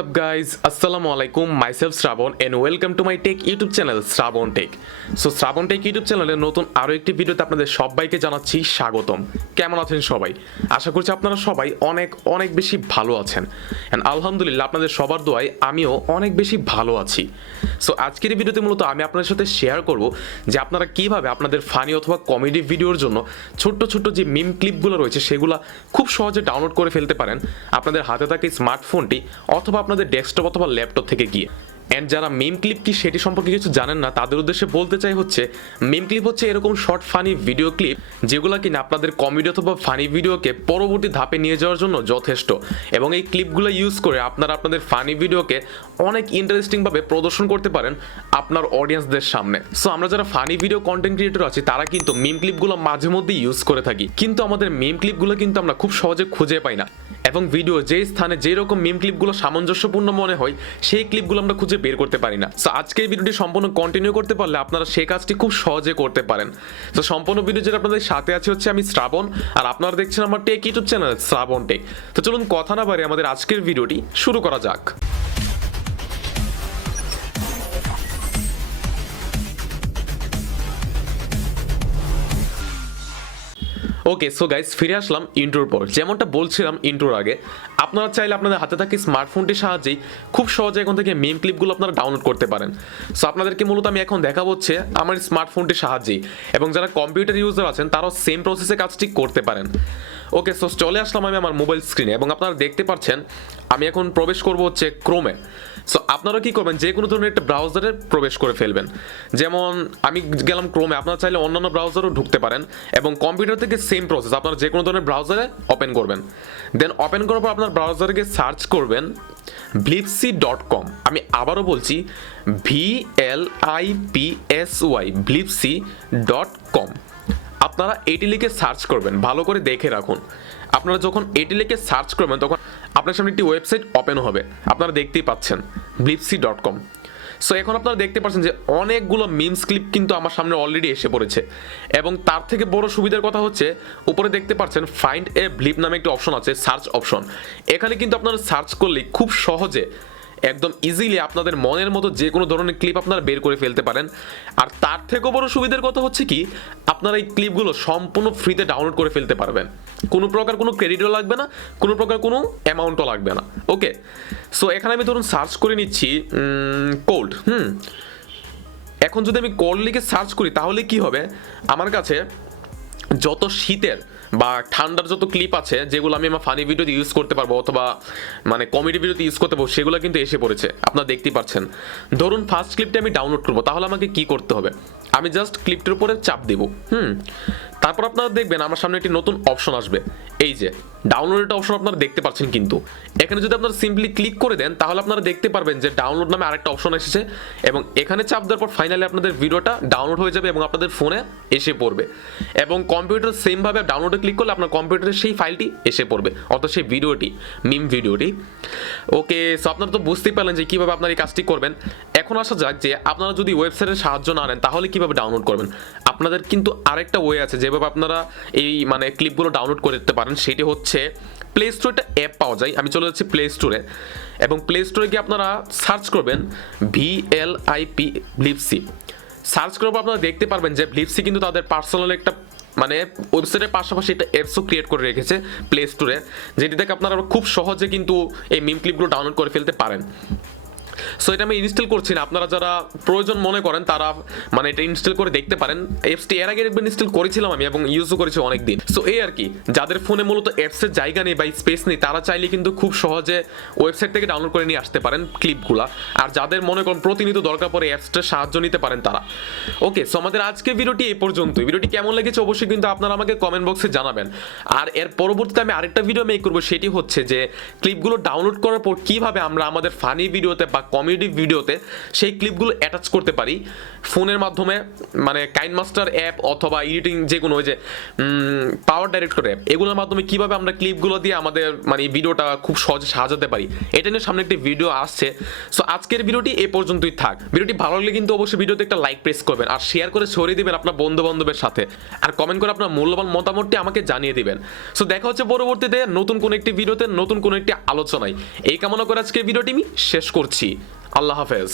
What's up guys, Assalamu alaikum, myself Srabon and welcome to my tech YouTube channel Srabon Tech. So Srabon Tech YouTube চ্যানেলে নতুন আরো একটি ভিডিওতে আপনাদের সবাইকে জানাচ্ছি স্বাগতম। কেমন আছেন সবাই? আশা করছি আপনারা সবাই অনেক বেশি ভালো আছেন and আলহামদুলিল্লাহ আপনাদের সবার দোয়ায় আমিও অনেক বেশি ভালো আছি। সো আজকের এই ভিডিওতে মূলত আমি আপনাদের সাথে শেয়ার করব যে আপনারা কিভাবে আপনাদের ফানি অথবা কমেডি ভিডিওর জন্য ছোট্ট যে মিম ক্লিপগুলো রয়েছে সেগুলো খুব সহজে ডাউনলোড করে ফেলতে পারেন আপনাদের হাতে থাকা স্মার্টফোনটি অথবা আপনাদের ডেস্কটপ অথবা ল্যাপটপ থেকে গিয়ে। এন্ড যারা মিম ক্লিপ কি সেটি সম্পর্কে কিছু জানেন না তাদের উদ্দেশ্যে বলতে চাই হচ্ছে মিম ক্লিপ হচ্ছে এরকম শর্ট ফানি ভিডিও ক্লিপ যেগুলো কিনা আপনাদের কমেডি অথবা ফানি ভিডিওকে পরবর্তী ধাপে নিয়ে যাওয়ার জন্য যথেষ্ট, এবং এই ক্লিপগুলো ইউজ করে আপনারা আপনাদের ফানি ভিডিওকে অনেক ইন্টারেস্টিংভাবে প্রদর্শন করতে পারেন আপনার অডিয়েন্সদের সামনে। সো আমরা যারা ফানি ভিডিও কন্টেন্ট ক্রিয়েটর আছি তারা কিন্তু মিম ক্লিপগুলো মাঝে মধ্যে ইউজ করে থাকি, কিন্তু আমাদের মিম ক্লিপগুলো কিন্তু আমরা খুব সহজে খুঁজে পাই না, এবং ভিডিও যে স্থানে যে রকম মিম ক্লিপগুলো সামঞ্জস্যপূর্ণ মনে হয় সেই ক্লিপগুলো আমরা খুঁজে বের করতে পারি না। সো আজকে এই ভিডিওটি সম্পূর্ণ কন্টিনিউ করতে পারলে আপনারা সেই কাজটি খুব সহজে করতে পারেন। তো সম্পূর্ণ ভিডিও যেটা আপনাদের সাথে আছে হচ্ছে আমি শ্রাবণ, আর আপনারা দেখছেন আমার টেক ইউটিউব চ্যানেল শ্রাবণ টেক। তো চলুন কথা না বাড়িয়ে আমাদের আজকের ভিডিওটি শুরু করা যাক। ওকে, সো গাইস ফিরে আসলাম ইন্ট্রোর পর। যেমনটা বলছিলাম ইন্ট্রোর আগে, আপনারা চাইলে আপনাদের হাতে থাকা স্মার্টফোনটির সাহায্যেই খুব সহজে এখন থেকে মিম ক্লিপগুলো আপনারা ডাউনলোড করতে পারেন। সো আপনাদেরকে মূলত আমি এখন দেখাবো হচ্ছে আমার স্মার্টফোনটির সাহায্যেই, এবং যারা কম্পিউটার ইউজার আছেন তারাও সেম প্রসেসে কাজটি করতে পারেন। ওকে, সো চলে আসলাম আমি আমার মোবাইল স্ক্রিনে, এবং আপনারা দেখতে পাচ্ছেন আমি এখন প্রবেশ করব হচ্ছে ক্রোমে। সো আপনারা কি করবেন, যে কোনো ধরনের একটা ব্রাউজারে প্রবেশ করে ফেলবেন। যেমন আমি গেলাম ক্রোমে, আপনারা চাইলে অন্যান্য ব্রাউজারও ঢুকতে পারেন, এবং কম্পিউটার থেকে সেম প্রসেস আপনারা যে কোনো ধরনের ব্রাউজারে ওপেন করবেন। দেন ওপেন করার পর আপনার ব্রাউজারে গিয়ে সার্চ করবেন blipsy.com। আমি আবারও বলছি VLIPSY blipsy.com। আপনারা এটি লিখে সার্চ করবেন, ভালো করে দেখে রাখুন। আপনারা যখন এটি লিখে সার্চ করবেন তখন আপনার সামনে একটি ওয়েবসাইট ওপেন হবে, আপনারা দেখতেই পাচ্ছেন blipsy.com। সো এখন আপনারা দেখতে পাচ্ছেন যে অনেকগুলো মিমস ক্লিপ কিন্তু আমার সামনে অলরেডি এসে পড়েছে, এবং তার থেকে বড় সুবিধার কথা হচ্ছে উপরে দেখতে পাচ্ছেন ফাইন্ড এ ব্লিপ নামে একটি অপশন আছে, সার্চ অপশন। এখানে কিন্তু আপনারা সার্চ করলে খুব সহজে একদম ইজিলি আপনাদের মনের মতো যে কোনো ধরনের ক্লিপ আপনারা বের করে ফেলতে পারেন। আর তার থেকেও বড় সুবিধার কথা হচ্ছে কি, আপনারা এই ক্লিপগুলো সম্পূর্ণ ফ্রিতে ডাউনলোড করে ফেলতে পারবেন, কোনো প্রকার কোনো ক্রেডিটও লাগবে না, কোনো প্রকার কোনো অ্যামাউন্টও লাগবে না। ওকে, সো এখানে আমি ধরুন সার্চ করে নিচ্ছি কোল্ড। এখন যদি আমি কোল্ড লিখে সার্চ করি তাহলে কি হবে, আমার কাছে যত শীতের বা ঠান্ডার যত ক্লিপ আছে যেগুলো আমি আমার ফানি ভিডিওতে ইউজ করতে পারবো অথবা মানে কমেডি ভিডিওতে ইউজ করতে পারবো সেগুলো কিন্তু এসে পড়েছে, আপনারা দেখতেই পাচ্ছেন। ধরুন ফার্স্ট ক্লিপটা আমি ডাউনলোড করবো, তাহলে আমাকে কি করতে হবে, আমি জাস্ট ক্লিপটার উপরে চাপ দেবো। তারপর আপনারা দেখবেন আমার সামনে একটি নতুন অপশন আসবে, এই যে ডাউনলোড অপশন আপনারা দেখতে পাচ্ছেন। কিন্তু এখানে যদি আপনারা সিম্পলি ক্লিক করে দেন তাহলে আপনারা দেখতে পারবেন যে ডাউনলোড নামে আরেকটা অপশন এসেছে, এবং এখানে চাপ দেওয়ার পর ফাইনালি আপনাদের ভিডিওটা ডাউনলোড হয়ে যাবে এবং আপনাদের ফোনে এসে পড়বে, এবং কম্পিউটার সেমভাবে ডাউনলোডে ক্লিক করলে আপনার কম্পিউটারে সেই ফাইলটি এসে পড়বে, অর্থাৎ সেই ভিডিওটি, মিম ভিডিওটি। ওকে, সো আপনারা তো বুঝতেই পারলেন যে কীভাবে আপনারা এই কাজটি করবেন। এখন আসা যাক যে আপনারা যদি ওয়েবসাইটের সাহায্য না নেন তাহলে কীভাবে ডাউনলোড করবেন। আপনাদের কিন্তু আরেকটা ওয়ে আছে যেভাবে আপনারা এই মানে ক্লিপগুলো ডাউনলোড করতে পারেন, সেটি হচ্ছে প্লে স্টোরে একটা অ্যাপ পাওয়া যায়। আমি চলে যাচ্ছি প্লে স্টোরে, এবং প্লে স্টোরে গিয়ে আপনারা সার্চ করবেন VLIP ব্লিপসি। সার্চ করার পর আপনারা দেখতে পারবেন যে ব্লিপসি কিন্তু তাদের পার্সোনাল একটা মানে ওয়েবসাইটের পাশাপাশি একটা অ্যাপসও ক্রিয়েট করে রেখেছে প্লে স্টোরে, যেটি থেকে আপনারা খুব সহজে কিন্তু এই মিম ক্লিপগুলো ডাউনলোড করে ফেলতে পারেন। সো এটা আমি ইনস্টল করছি না, আপনারা যারা প্রয়োজন মনে করেন তারা মানে এটা ইনস্টল করে দেখতে পারেন। অ্যাপসটি এর আগে একবার ইনস্টল করেছিলাম আমি এবং ইউজও করেছি অনেক দিন। সো এই আর কি, যাদের ফোনে মূলত অ্যাপসের জায়গা নেই বা স্পেস নেই তারা চাইলে কিন্তু খুব সহজে ওয়েবসাইট থেকে ডাউনলোড করে নিয়ে আসতে পারেন ক্লিপগুলা, আর যাদের মনে করেন প্রতিনিয়ত দরকার পড়ে অ্যাপসটার সাহায্য নিতে পারেন তারা। ওকে, সো আমাদের আজকের ভিডিওটি এই পর্যন্তই। ভিডিওটি কেমন লেগেছে অবশ্যই কিন্তু আপনারা আমাকে কমেন্ট বক্সে জানাবেন, আর এর পরবর্তীতে আমি আরেকটা ভিডিও মেক করবো, সেটি হচ্ছে যে ক্লিপগুলো ডাউনলোড করার পর কিভাবে আমরা আমাদের ফানি ভিডিওতে বা কমেডি কমিউনিটি ভিডিওতে সেই ক্লিপগুলো অ্যাটাচ করতে পারি ফোনের মাধ্যমে, মানে কাইনমাস্টার অ্যাপ অথবা এডিটিং যে কোনো ওই যে পাওয়ার ডাইরেক্টর অ্যাপ, এগুলোর মাধ্যমে কীভাবে আমরা ক্লিপগুলো দিয়ে আমাদের মানে ভিডিওটা খুব সহজে সাজাতে পারি, এটা নিয়ে সামনে একটি ভিডিও আসছে। সো আজকের ভিডিওটি এ পর্যন্তই থাক। ভিডিওটি ভালো লাগলে কিন্তু অবশ্যই ভিডিওতে একটা লাইক প্রেস করবেন, আর শেয়ার করে ছড়িয়ে দিবেন আপনার বন্ধু বান্ধবের সাথে, আর কমেন্ট করে আপনার মূল্যবান মতামতটি আমাকে জানিয়ে দিবেন। সো দেখা হচ্ছে পরবর্তীতে নতুন কোনো একটি ভিডিওতে, নতুন কোনো একটি আলোচনায়। এই কামনা করে আজকের ভিডিওটি আমি শেষ করছি। আল্লাহ হাফেজ।